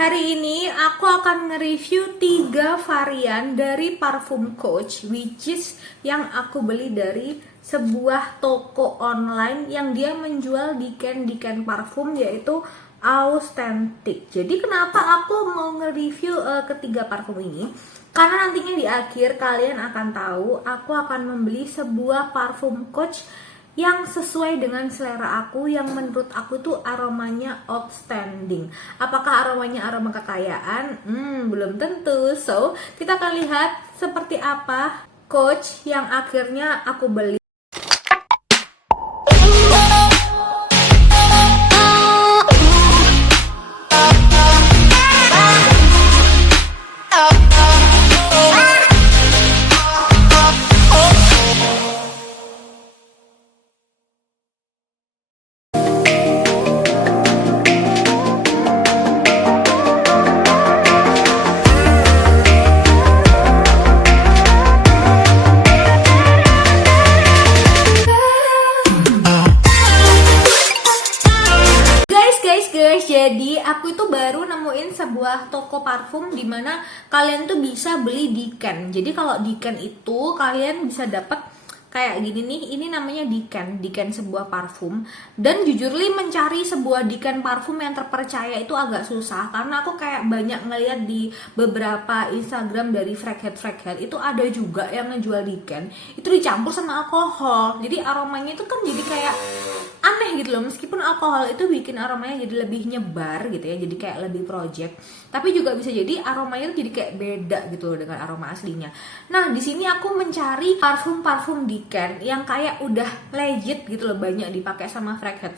Hari ini aku akan nge-review 3 varian dari parfum Coach, which is yang aku beli dari sebuah toko online yang dia menjual diken parfum, yaitu Authentic. Jadi kenapa aku mau nge-review ketiga parfum ini? Karena nantinya di akhir kalian akan tahu aku akan membeli sebuah parfum Coach yang sesuai dengan selera aku, yang menurut aku tuh aromanya outstanding. Apakah aromanya aroma kekayaan? Belum tentu. So, kita akan lihat seperti apa Coach yang akhirnya aku beli. Jadi aku itu baru nemuin sebuah toko parfum di mana kalian tuh bisa beli diken. Jadi kalau diken itu kalian bisa dapat kayak gini nih, ini namanya diken sebuah parfum. Dan jujur li, mencari sebuah diken parfum yang terpercaya itu agak susah, karena aku kayak banyak ngeliat di beberapa Instagram dari Frackhead itu ada juga yang ngejual diken itu dicampur sama alkohol. Jadi aromanya itu kan jadi kayak aneh gitu loh, meskipun alkohol itu bikin aromanya jadi lebih nyebar gitu ya, jadi kayak lebih project, tapi juga bisa jadi aromanya tuh jadi kayak beda gitu loh dengan aroma aslinya. Nah, di sini aku mencari parfum diken yang kayak udah legit gitu loh, banyak dipakai sama Frackhead.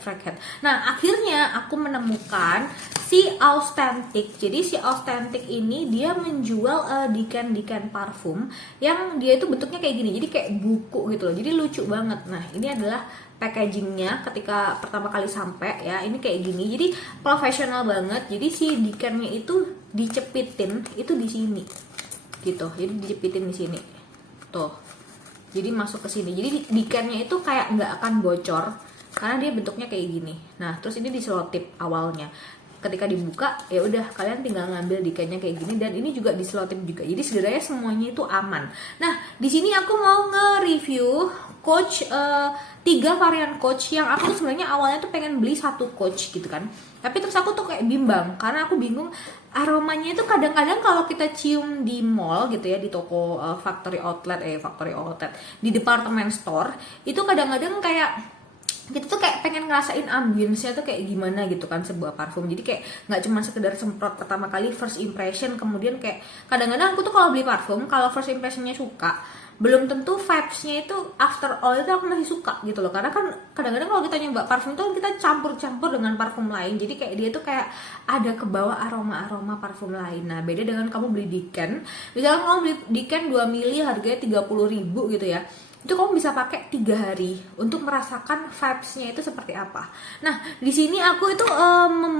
Nah, akhirnya aku menemukan si Authentic. Jadi si Authentic ini dia menjual diken parfum yang dia itu bentuknya kayak gini, jadi kayak buku gitu loh, jadi lucu banget. Nah, ini adalah packagingnya ketika pertama kali sampai ya, ini kayak gini, jadi profesional banget. Jadi si dikennya itu dicepitin itu di sini gitu, jadi dicepitin di sini tuh, jadi masuk ke sini. Jadi dikennya itu kayak nggak akan bocor karena dia bentuknya kayak gini. Nah, terus ini diselotip awalnya. Ketika dibuka ya udah kalian tinggal ngambil dikennya kayak gini, dan ini juga diselotip juga. Jadi sebenarnya semuanya itu aman. Nah, di sini aku mau nge-review Coach 3 varian Coach yang aku tuh sebenarnya awalnya tuh pengen beli satu Coach gitu kan. Tapi terus aku tuh kayak bimbang karena aku bingung aromanya itu kadang-kadang kalau kita cium di mall gitu ya, di toko factory outlet di department store itu kadang-kadang kayak kita tuh kayak pengen ngerasain ambience-nya tuh kayak gimana gitu kan sebuah parfum. Jadi kayak nggak cuma sekedar semprot pertama kali first impression, kemudian kayak kadang-kadang aku tuh kalau beli parfum, kalau first impressionnya suka, belum tentu vibes-nya itu after all itu aku masih suka gitu loh. Karena kan kadang-kadang kalau kita nyoba parfum tuh kita campur-campur dengan parfum lain, jadi kayak dia tuh kayak ada kebawa aroma-aroma parfum lain. Nah, beda dengan kamu beli diken. Misalnya kamu beli diken 2 mili harganya 30.000 gitu ya, itu kamu bisa pakai 3 hari untuk merasakan vibes-nya itu seperti apa. Nah, di sini aku itu akan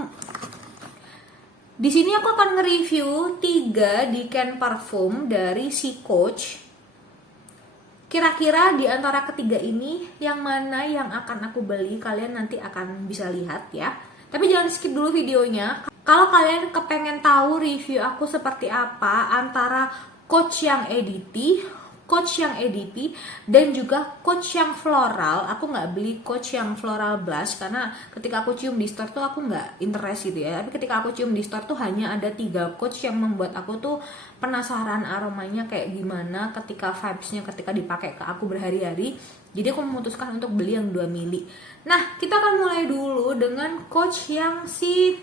nge-review 3 diken parfum dari si Coach. Kira-kira di antara ketiga ini yang mana yang akan aku beli, kalian nanti akan bisa lihat ya. Tapi jangan skip dulu videonya. Kalau kalian kepengen tahu review aku seperti apa antara Coach yang EDT, Coach yang EDP, dan juga Coach yang floral. Aku nggak beli Coach yang floral blush karena ketika aku cium di store tuh aku nggak interest gitu ya. Tapi ketika aku cium di store tuh hanya ada 3 Coach yang membuat aku tuh penasaran aromanya kayak gimana ketika vibesnya ketika dipakai ke aku berhari-hari. Jadi aku memutuskan untuk beli yang 2 mili. Nah, kita akan mulai dulu dengan Coach yang si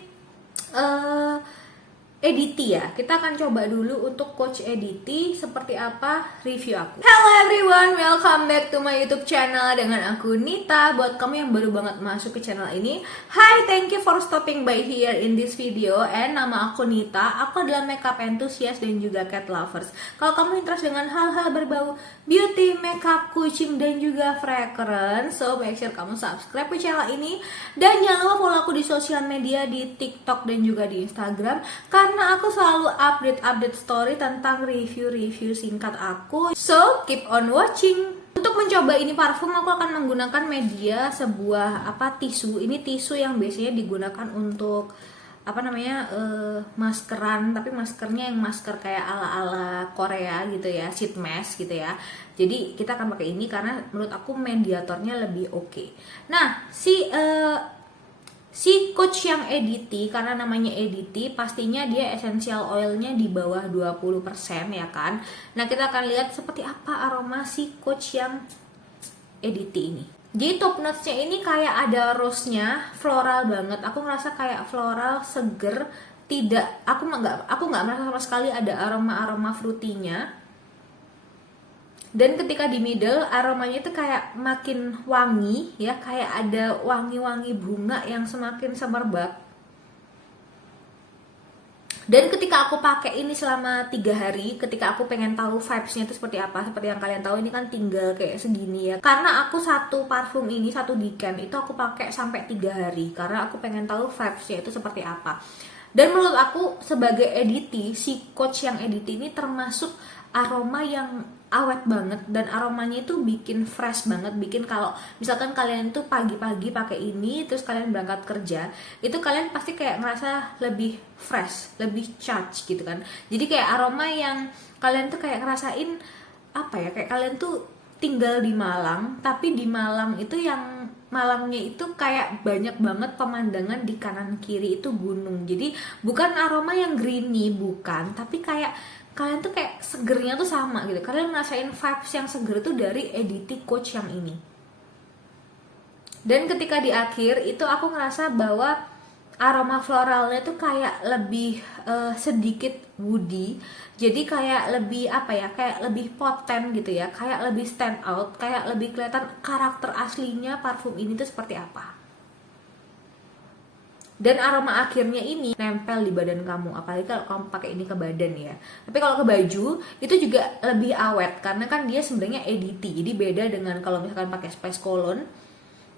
EDT ya. Kita akan coba dulu untuk Coach EDT seperti apa review aku. Hello everyone, welcome back to my YouTube channel dengan aku Nita. Buat kamu yang baru banget masuk ke channel ini, hi, thank you for stopping by here in this video. And nama aku Nita, aku adalah makeup enthusiast dan juga cat lovers. Kalau kamu interest dengan hal-hal berbau beauty, makeup, kucing, dan juga fragrance, so make sure kamu subscribe ke channel ini. Dan jangan lupa follow aku di sosial media, di TikTok dan juga di Instagram, karena aku selalu update story tentang review singkat aku. So, keep on watching. Untuk mencoba ini parfum, aku akan menggunakan media sebuah tisu. Ini tisu yang biasanya digunakan untuk apa namanya maskeran, tapi maskernya yang masker kayak ala-ala Korea gitu ya, sheet mask gitu ya. Jadi kita akan pakai ini karena menurut aku mediatornya lebih oke. Nah, si Coach yang EDT, karena namanya EDT, pastinya dia essential oilnya di bawah 20% ya kan. Nah, kita akan lihat seperti apa aroma si Coach yang EDT ini. Di top notesnya ini kayak ada rose-nya, floral banget. Aku ngerasa kayak floral, seger, aku nggak merasa sama sekali ada aroma fruity-nya. Dan ketika di middle, aromanya itu kayak makin wangi ya, kayak ada wangi-wangi bunga yang semakin semerbak. Dan ketika aku pakai ini selama 3 hari, ketika aku pengen tahu vibes-nya itu seperti apa, seperti yang kalian tahu ini kan tinggal kayak segini ya. Karena aku satu parfum ini, satu Diken itu aku pakai sampai 3 hari karena aku pengen tahu vibes-nya itu seperti apa. Dan menurut aku sebagai EDT, si Coach yang EDT ini termasuk aroma yang awet banget, dan aromanya itu bikin fresh banget, bikin kalau misalkan kalian tuh pagi-pagi pakai ini terus kalian berangkat kerja, itu kalian pasti kayak ngerasa lebih fresh, lebih charge gitu kan. Jadi kayak aroma yang kalian tuh kayak ngerasain apa ya, kayak kalian tuh tinggal di Malang, tapi di Malang itu yang Malangnya itu kayak banyak banget pemandangan di kanan kiri itu gunung. Jadi bukan aroma yang greeny, bukan, tapi kayak kalian tuh kayak segernya tuh sama gitu. Kalian ngerasain vibes yang seger tuh dari EDT Coach yang ini. Dan ketika di akhir itu aku ngerasa bahwa aroma floralnya tuh kayak lebih sedikit woody. Jadi kayak lebih apa ya, kayak lebih poten gitu ya, kayak lebih stand out, kayak lebih kelihatan karakter aslinya parfum ini tuh seperti apa. Dan aroma akhirnya ini nempel di badan kamu, apalagi kalau kamu pakai ini ke badan ya. Tapi kalau ke baju itu juga lebih awet karena kan dia sebenarnya EDT. Jadi beda dengan kalau misalkan pakai Spice Cologne,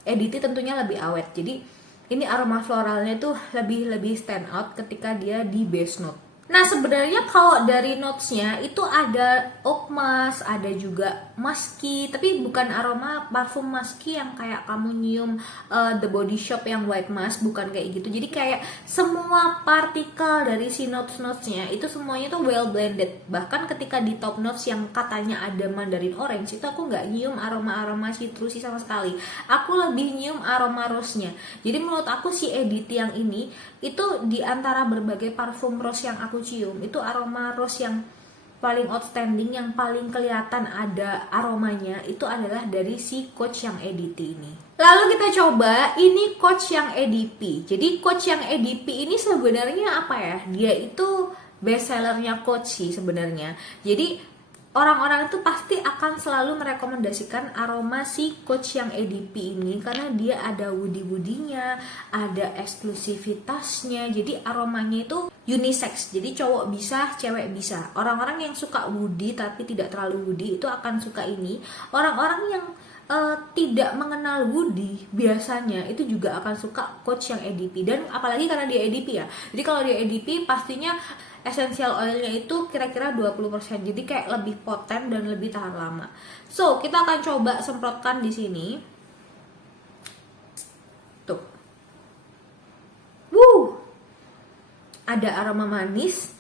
EDT tentunya lebih awet. Jadi ini aroma floralnya tuh lebih stand out ketika dia di base note. Nah sebenarnya kalau dari notesnya itu ada oak musk, ada juga musky, tapi bukan aroma parfum musky yang kayak kamu nyium The Body Shop yang white musk, bukan kayak gitu. Jadi kayak semua partikel dari si notesnya itu semuanya tuh well blended. Bahkan ketika di top notes yang katanya ada mandarin orange, itu aku nggak nyium aroma citrusy sama sekali. Aku lebih nyium aroma rose-nya. Jadi menurut aku si EDT yang ini itu di antara berbagai parfum rose yang aku cium, itu aroma rose yang paling outstanding, yang paling kelihatan ada aromanya itu adalah dari si Coach yang EDT ini. Lalu kita coba ini Coach yang EDP. Jadi Coach yang EDP ini sebenarnya apa ya? Dia itu best sellernya Coach sih sebenarnya. Jadi orang-orang itu pasti akan selalu merekomendasikan aroma si Coach yang EDP ini karena dia ada woody-woodinya, ada eksklusivitasnya. Jadi aromanya itu unisex, jadi cowok bisa, cewek bisa. Orang-orang yang suka woody tapi tidak terlalu woody itu akan suka ini. Orang-orang yang tidak mengenal woody biasanya itu juga akan suka Coach yang EDP. Dan apalagi karena dia EDP ya, jadi kalau dia EDP pastinya essential oilnya itu kira-kira 20%, jadi kayak lebih poten dan lebih tahan lama. So kita akan coba semprotkan di sini. Tuh, ada aroma manis,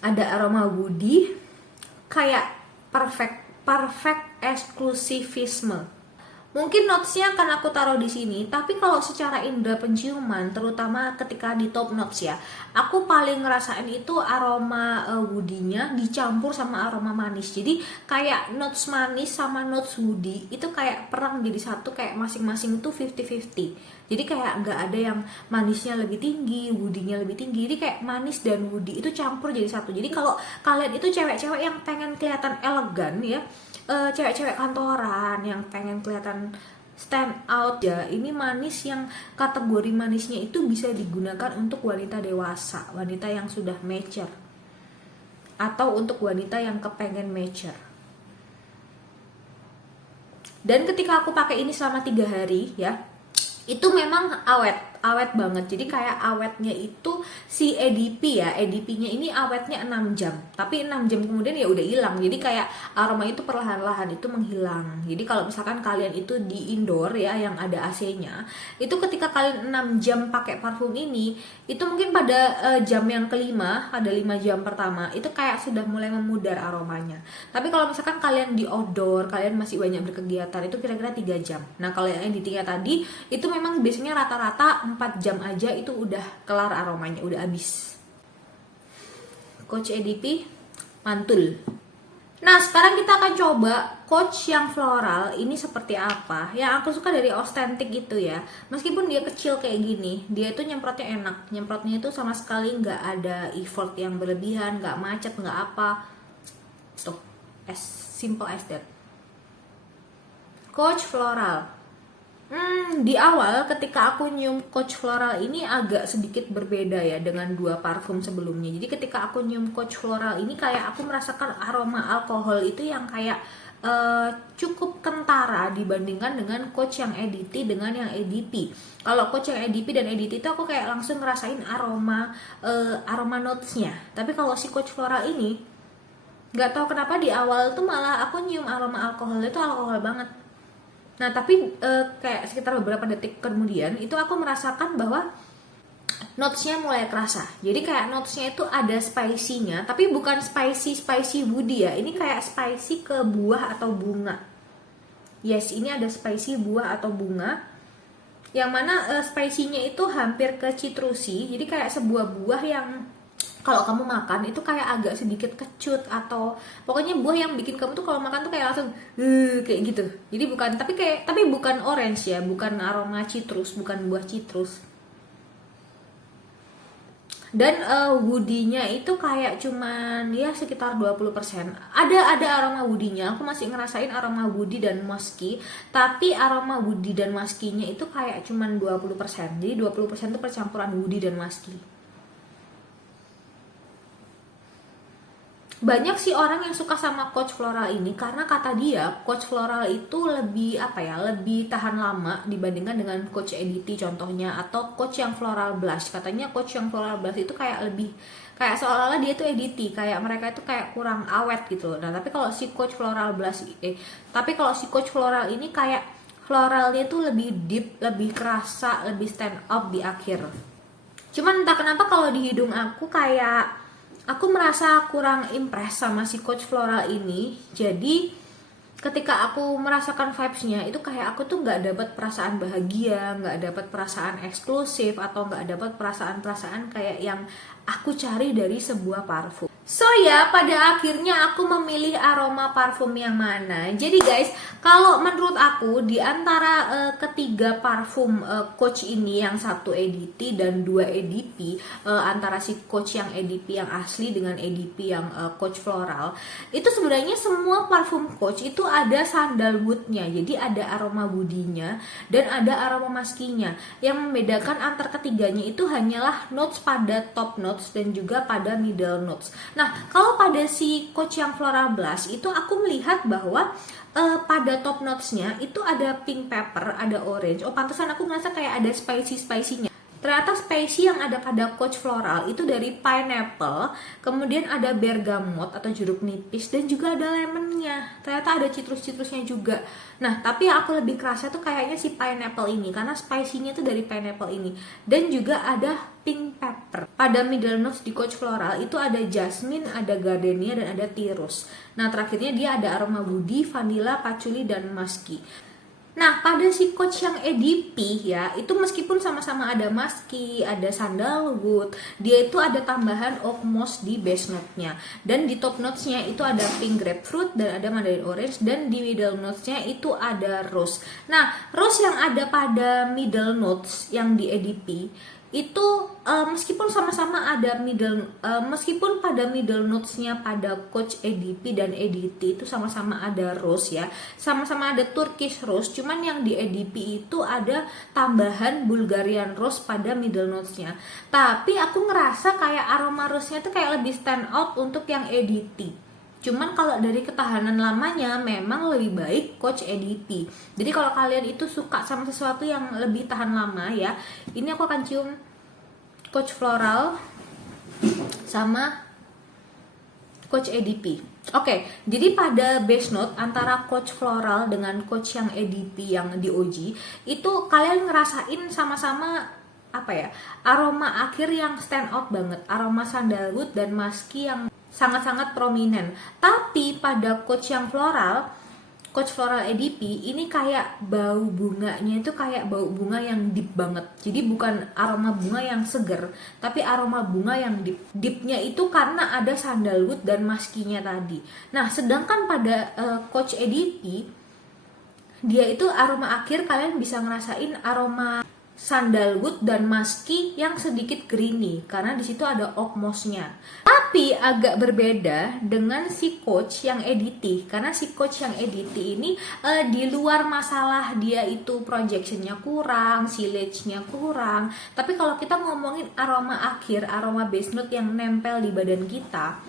ada aroma woody, kayak perfect eksklusivisme. Mungkin notesnya akan aku taruh di sini, tapi kalau secara indera penciuman, terutama ketika di top notes ya, aku paling ngerasain itu aroma woody-nya dicampur sama aroma manis. Jadi kayak notes manis sama notes woody itu kayak perang jadi satu, kayak masing-masing itu 50-50. Jadi kayak nggak ada yang manisnya lebih tinggi, woody-nya lebih tinggi. Jadi kayak manis dan woody itu campur jadi satu. Jadi kalau kalian itu cewek-cewek yang pengen kelihatan elegan ya, cewek-cewek kantoran yang pengen kelihatan stand out ya, ini manis yang kategori manisnya itu bisa digunakan untuk wanita dewasa, wanita yang sudah mature, atau untuk wanita yang kepengen mature. Dan ketika aku pakai ini selama 3 hari ya, itu memang awet. awet banget. Jadi kayak awetnya itu si EDP ya, EDP-nya ini awetnya 6 jam. Tapi 6 jam kemudian ya udah hilang. Jadi kayak aroma itu perlahan-lahan itu menghilang. Jadi kalau misalkan kalian itu di indoor ya yang ada AC-nya, itu ketika kalian 6 jam pakai parfum ini, itu mungkin pada jam yang kelima, pada 5 jam pertama itu kayak sudah mulai memudar aromanya. Tapi kalau misalkan kalian di outdoor, kalian masih banyak berkegiatan, itu kira-kira 3 jam. Nah kalau yang editingnya tadi itu memang biasanya rata-rata 4 jam aja itu udah kelar aromanya, udah habis. Coach EDP mantul. Nah sekarang kita akan coba Coach yang floral ini seperti apa. Yang aku suka dari Authentic itu ya, meskipun dia kecil kayak gini, dia itu nyemprotnya enak. Nyemprotnya itu sama sekali nggak ada effort yang berlebihan, nggak macet, nggak apa. Tuh, as simple as that. Coach floral. Di awal ketika aku nyium Coach floral ini agak sedikit berbeda ya dengan 2 parfum sebelumnya. Jadi ketika aku nyium Coach floral ini kayak aku merasakan aroma alkohol itu yang kayak cukup kentara dibandingkan dengan Coach yang EDT dengan yang EDP. Kalau Coach yang EDP dan EDT itu aku kayak langsung ngerasain aroma notes-nya. Tapi kalau si Coach floral ini nggak tahu kenapa di awal tuh malah aku nyium aroma alkohol itu alkohol banget. Nah tapi kayak sekitar beberapa detik kemudian itu aku merasakan bahwa notes-nya mulai kerasa. Jadi kayak notes-nya itu ada spicy-nya, tapi bukan spicy woody ya. Ini kayak spicy ke buah atau bunga. Yes, ini ada spicy buah atau bunga. Yang mana spicy-nya itu hampir ke citrusi. Jadi kayak sebuah buah yang kalau kamu makan itu kayak agak sedikit kecut, atau pokoknya buah yang bikin kamu tuh kalau makan tuh kayak langsung kayak gitu. Jadi tapi bukan orange ya, bukan aroma citrus, bukan buah citrus. Dan woody-nya itu kayak cuman ya sekitar 20%. Ada aroma woody-nya. Aku masih ngerasain aroma woody dan musky, tapi aroma woody dan musky-nya itu kayak cuman 20%. Jadi 20% itu percampuran woody dan musky. Banyak sih orang yang suka sama Coach floral ini karena kata dia Coach floral itu lebih lebih tahan lama dibandingkan dengan Coach EDT contohnya, atau Coach yang floral blush. Katanya Coach yang floral blush itu kayak lebih kayak seolah-olah dia tuh EDT, kayak mereka itu kayak kurang awet gitu. Nah tapi kalau si Coach floral blush Coach floral ini kayak floralnya tuh lebih deep, lebih kerasa, lebih stand up di akhir. Cuman entah kenapa kalau di hidung aku kayak aku merasa kurang impress sama si Coach floral ini. Jadi ketika aku merasakan vibes-nya itu kayak aku tuh nggak dapat perasaan bahagia, nggak dapat perasaan eksklusif, atau nggak dapat perasaan-perasaan kayak yang aku cari dari sebuah parfum. So ya, pada akhirnya aku memilih aroma parfum yang mana. Jadi guys, kalau menurut aku di antara ketiga parfum Coach ini, yang satu EDT dan 2 EDP, antara si Coach yang EDP yang asli dengan EDP yang Coach floral, itu sebenarnya semua parfum Coach itu ada sandalwoodnya. Jadi ada aroma woody-nya dan ada aroma musky-nya. Yang membedakan antar ketiganya itu hanyalah notes pada top notes dan juga pada middle notes. Nah, kalau pada si Coach yang floral blush itu aku melihat bahwa pada top notes-nya itu ada pink pepper, ada orange. Oh, pantesan aku ngerasa kayak ada spicy-nya. Ternyata spicy yang ada pada Coach floral itu dari pineapple, kemudian ada bergamot atau jeruk nipis, dan juga ada lemonnya. Ternyata ada citrus-citrusnya juga. Nah, tapi yang aku lebih kerasa tuh kayaknya si pineapple ini, karena spicy-nya tuh dari pineapple ini. Dan juga ada pink pepper. Pada middle notes di Coach floral itu ada jasmine, ada gardenia, dan ada tea rose. Nah, terakhirnya dia ada aroma woody, vanilla, patchouli, dan musky. Nah, pada si Coach yang EDP ya, itu meskipun sama-sama ada musky, ada sandalwood, dia itu ada tambahan oak moss di base note-nya. Dan di top notes-nya itu ada pink grapefruit dan ada mandarin orange, dan di middle notes-nya itu ada rose. Nah, rose yang ada pada middle notes yang di EDP itu meskipun sama-sama ada meskipun pada middle notes-nya pada Coach EDP dan EDT itu sama-sama ada rose ya, sama-sama ada Turkish rose, cuman yang di EDP itu ada tambahan Bulgarian rose pada middle notes-nya. Tapi aku ngerasa kayak aroma rose-nya tuh kayak lebih stand out untuk yang EDT. Cuman kalau dari ketahanan lamanya memang lebih baik Coach EDP. Jadi kalau kalian itu suka sama sesuatu yang lebih tahan lama ya, ini aku akan cium Coach Floral sama Coach EDP. Oke, jadi pada base note antara Coach Floral dengan Coach yang EDP yang di OG itu kalian ngerasain sama-sama apa ya, aroma akhir yang stand out banget, aroma sandalwood dan musky yang sangat-sangat prominent. Tapi pada Coach yang floral, Coach Floral EDP ini kayak bau bunganya itu kayak bau bunga yang deep banget. Jadi bukan aroma bunga yang seger, tapi aroma bunga yang deep. Deepnya itu karena ada sandalwood dan musky-nya tadi. Nah, sedangkan pada Coach EDP dia itu aroma akhir kalian bisa ngerasain aroma sandalwood dan musky yang sedikit creamy karena di situ ada oak moss-nya. Tapi agak berbeda dengan si Coach yang EDT karena si Coach yang EDT ini di luar masalah dia itu projectionnya kurang, silage-nya kurang. Tapi kalau kita ngomongin aroma akhir, aroma base note yang nempel di badan kita,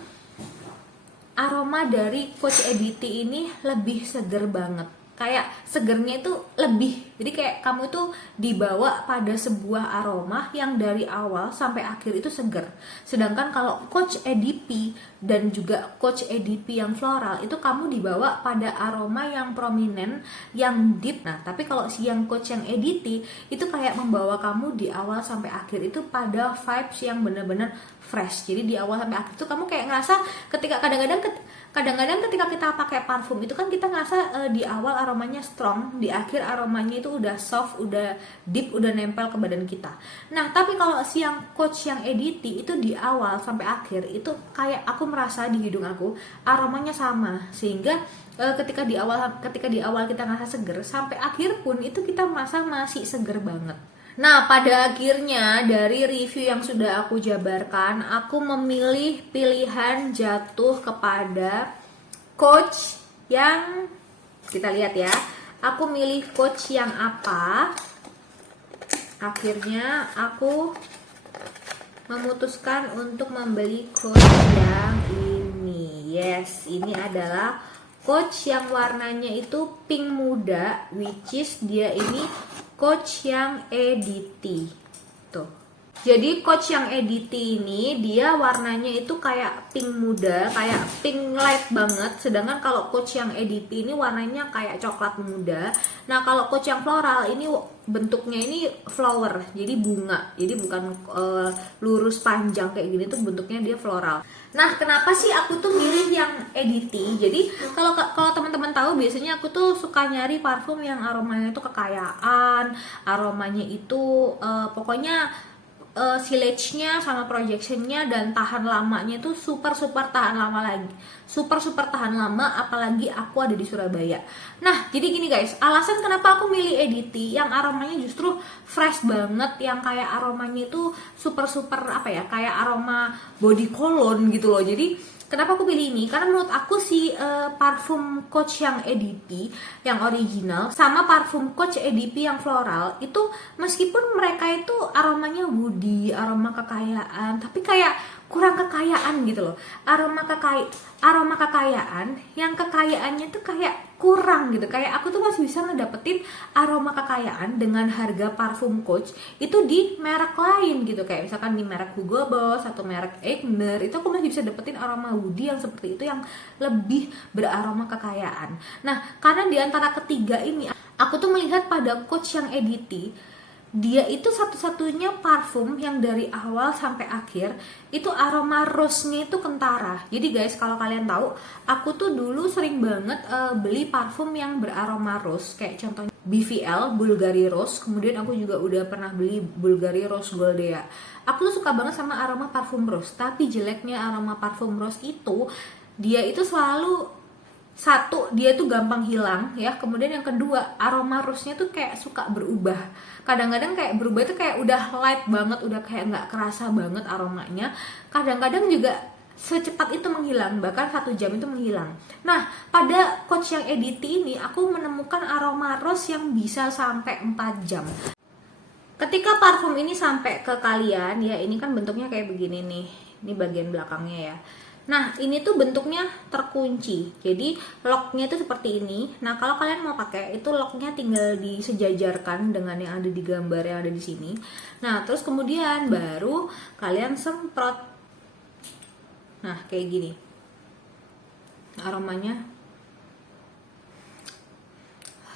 aroma dari Coach EDT ini lebih seger banget. Kayak segernya itu lebih, jadi kayak kamu tuh dibawa pada sebuah aroma yang dari awal sampai akhir itu seger. Sedangkan kalau Coach EDP dan juga Coach EDP yang floral itu kamu dibawa pada aroma yang prominent, yang deep. Nah, tapi kalau si yang Coach yang EDT itu kayak membawa kamu di awal sampai akhir itu pada vibes yang bener-bener fresh. Jadi di awal sampai akhir itu kamu kayak ngerasa ketika kadang-kadang ketika kita pakai parfum itu kan kita ngerasa di awal aromanya strong, di akhir aromanya itu udah soft, udah deep, udah nempel ke badan kita. Nah, tapi kalau si yang Coach yang EDT itu di awal sampai akhir itu kayak aku merasa di hidung aku aromanya sama, sehingga ketika di awal kita ngerasa seger, sampai akhir pun itu kita merasa masih seger banget. Nah, pada akhirnya dari review yang sudah aku jabarkan, aku memilih pilihan jatuh kepada Coach yang, kita lihat ya, aku milih Coach yang apa? Akhirnya aku memutuskan untuk membeli Coach yang ini. Yes, ini adalah Coach yang warnanya itu pink muda, which is dia ini Coach yang EDT. Tuh. Jadi Coach yang EDT ini dia warnanya itu kayak pink muda, kayak pink light banget. Sedangkan kalau Coach yang EDT ini warnanya kayak coklat muda. Nah, kalau Coach yang floral ini bentuknya ini flower, jadi bunga. Jadi bukan lurus panjang kayak gini, tuh bentuknya dia floral. Nah, kenapa sih aku tuh milih yang EDT? Jadi kalau teman-teman tahu, biasanya aku tuh suka nyari parfum yang aromanya itu kekayaan, aromanya itu pokoknya silage-nya sama projection-nya dan tahan lamanya itu super tahan lama lagi. Super tahan lama, apalagi aku ada di Surabaya. Nah, jadi gini guys, alasan kenapa aku milih EDT yang aromanya justru fresh banget, yang kayak aromanya itu super apa ya, kayak aroma body cologne gitu loh. Jadi kenapa aku pilih ini? Karena menurut aku si parfum Coach yang EDP yang original sama parfum Coach EDP yang floral itu meskipun mereka itu aromanya woody, aroma kekayaan, tapi kayak kurang kekayaan gitu loh. Aroma kekayaan yang kekayaannya tuh kayak kurang gitu. Kayak aku tuh masih bisa ngedapetin aroma kekayaan dengan harga parfum Coach itu di merek lain gitu. Kayak misalkan di merek Hugo Boss atau merek Eigner, itu aku masih bisa dapetin aroma woody yang seperti itu, yang lebih beraroma kekayaan. Nah, karena di antara ketiga ini aku tuh melihat pada Coach yang EDT, dia itu satu-satunya parfum yang dari awal sampai akhir itu aroma rose-nya itu kentara. Jadi guys, kalau kalian tahu, aku tuh dulu sering banget beli parfum yang beraroma rose, kayak contohnya BVL Bulgari Rose. Kemudian aku juga udah pernah beli Bulgari Rose Goldea. Aku tuh suka banget sama aroma parfum rose. Tapi jeleknya aroma parfum rose itu, dia itu selalu satu, dia tuh gampang hilang ya. Kemudian yang kedua, aroma rose-nya tuh kayak suka berubah. Kadang-kadang kayak berubah itu kayak udah light banget, udah kayak nggak kerasa banget aromanya. Kadang-kadang juga secepat itu menghilang, bahkan 1 jam itu menghilang. Nah, pada Coach yang EDT ini aku menemukan aroma rose yang bisa sampai 4 jam. Ketika parfum ini sampai ke kalian, ya ini kan bentuknya kayak begini nih. Ini bagian belakangnya ya. Nah, ini tuh bentuknya terkunci. Jadi locknya itu seperti ini. Nah, kalau kalian mau pakai itu locknya tinggal disejajarkan dengan yang ada di gambar yang ada di sini. Nah, terus kemudian baru kalian semprot. Nah, kayak gini. Aromanya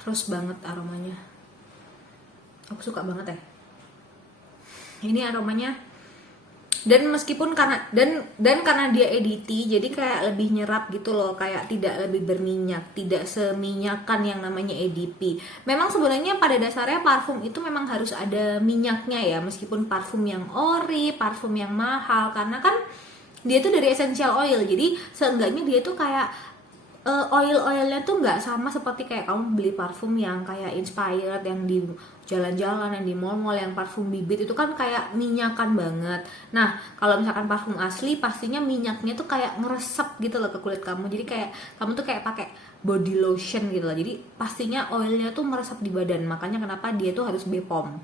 rose banget aromanya. Aku suka banget ya. Ini aromanya, dan meskipun karena karena dia EDT jadi kayak lebih nyerap gitu loh, kayak tidak lebih berminyak, tidak seminyakan yang namanya EDP. Memang sebenarnya pada dasarnya parfum itu memang harus ada minyaknya ya, meskipun parfum yang ori, parfum yang mahal, karena kan dia tuh dari essential oil, jadi seenggaknya dia tuh kayak oil-oilnya tuh nggak sama seperti kayak kamu beli parfum yang kayak inspired, yang di jalan-jalan, yang di mall-mall, yang parfum bibit itu kan kayak minyakan banget. Nah, kalau misalkan parfum asli pastinya minyaknya tuh kayak ngeresep gitu loh ke kulit kamu. Jadi kayak kamu tuh kayak pakai body lotion gitu loh. Jadi pastinya oilnya tuh meresap di badan. Makanya kenapa dia tuh harus Bepom.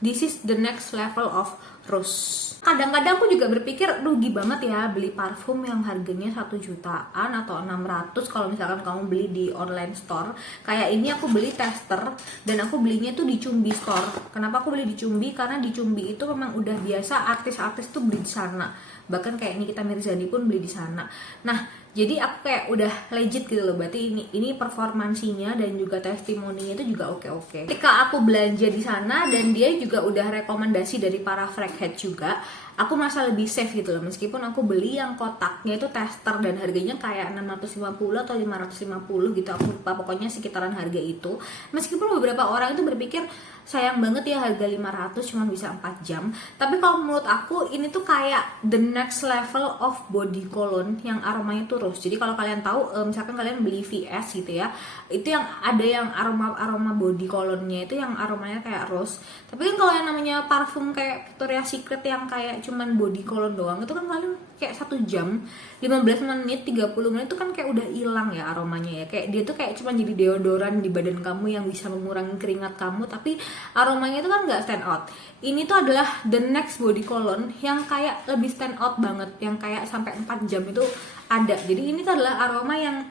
This is the next level of rose. Kadang-kadang aku juga berpikir rugi banget ya beli parfum yang harganya 1 jutaan atau 600 kalau misalkan kamu beli di online store. Kayak ini aku beli tester dan aku belinya tuh di Cumbi Store. Kenapa aku beli di Cumbi? Karena di Cumbi itu memang udah biasa artis-artis tuh beli di sana. Bahkan kayak Nikita Mirzani pun beli di sana. Nah, jadi aku kayak udah legit gitu loh. Berarti ini performansinya dan juga testimoninya itu juga oke-oke. Ketika aku belanja di sana dan dia juga udah rekomendasi dari para frackhead juga, aku merasa lebih safe gitu loh. Meskipun aku beli yang kotaknya itu tester dan harganya kayak 650 atau 550 gitu, aku lupa, pokoknya sekitaran harga itu. Meskipun beberapa orang itu berpikir sayang banget ya harga 500 cuma bisa 4 jam. Tapi kalau menurut aku ini tuh kayak the next level of body cologne yang aromanya tuh rose. Jadi kalau kalian tahu misalkan kalian beli VS gitu ya, itu yang ada yang aroma body cologne-nya itu yang aromanya kayak rose. Tapi kan kalau yang namanya parfum kayak Victoria's Secret yang kayak cuman body cologne doang, itu kan kalian kayak 1 jam 15 menit 30 menit itu kan kayak udah hilang ya aromanya ya. Kayak dia tuh kayak cuma jadi deodoran di badan kamu yang bisa mengurangi keringat kamu, tapi aromanya itu kan nggak stand out. Ini tuh adalah the next body cologne yang kayak lebih stand out banget, yang kayak sampai 4 jam itu ada. Jadi ini tuh adalah aroma yang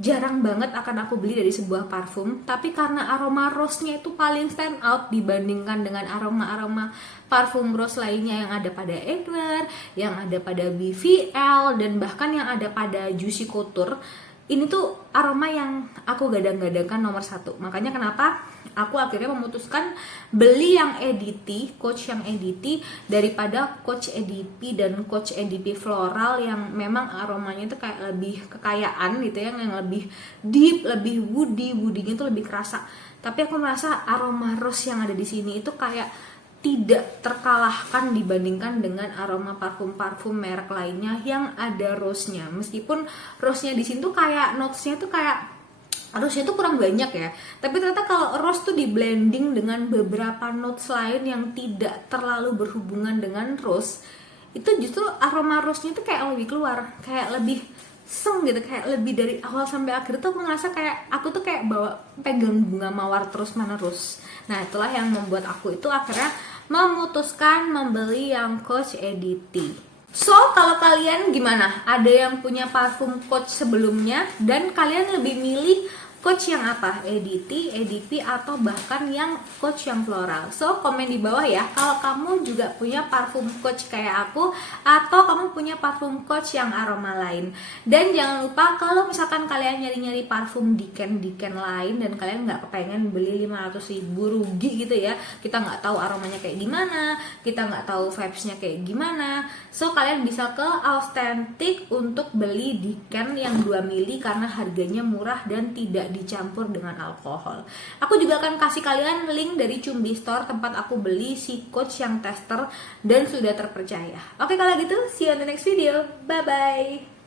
jarang banget akan aku beli dari sebuah parfum, tapi karena aroma rose-nya itu paling stand out dibandingkan dengan aroma-aroma parfum rose lainnya yang ada pada Egner, yang ada pada BVL, dan bahkan yang ada pada Juicy Couture. Ini tuh aroma yang aku gadang-gadangkan nomor 1. Makanya kenapa aku akhirnya memutuskan beli yang EDT, Coach yang EDT, daripada Coach EDP dan Coach EDP Floral yang memang aromanya itu kayak lebih kekayaan gitu ya, yang lebih deep, lebih woody-nya itu lebih kerasa. Tapi aku merasa aroma rose yang ada di sini itu kayak tidak terkalahkan dibandingkan dengan aroma parfum-parfum merek lainnya yang ada rose-nya. Meskipun rose-nya di sini tuh kayak notes-nya tuh kayak rose-nya tuh kurang banyak ya. Tapi ternyata kalau rose tuh di blending dengan beberapa notes lain yang tidak terlalu berhubungan dengan rose, itu justru aroma rose-nya tuh kayak lebih keluar, kayak lebih seng gitu, kayak lebih dari awal sampai akhir tuh aku ngerasa kayak aku tuh kayak bawa pegang bunga mawar terus menerus. Nah, itulah yang membuat aku itu akhirnya memutuskan membeli yang Coach EDT. So, kalau kalian gimana? Ada yang punya parfum Coach sebelumnya dan kalian lebih milih Coach yang apa? EDT, EDP, atau bahkan yang Coach yang floral? So, komen di bawah ya kalau kamu juga punya parfum Coach kayak aku, atau kamu punya parfum Coach yang aroma lain. Dan jangan lupa kalau misalkan kalian nyari-nyari parfum Diken lain dan kalian nggak kepengen beli 500.000 rugi gitu ya, kita nggak tahu aromanya kayak gimana, kita nggak tahu vibesnya kayak gimana. So, kalian bisa ke Authentic untuk beli Diken yang 2 mili karena harganya murah dan tidak dicampur dengan alkohol. Aku juga akan kasih kalian link dari Cumbi Store tempat aku beli si Coach yang tester dan sudah terpercaya. Oke, kalau gitu see you on the next video. Bye bye.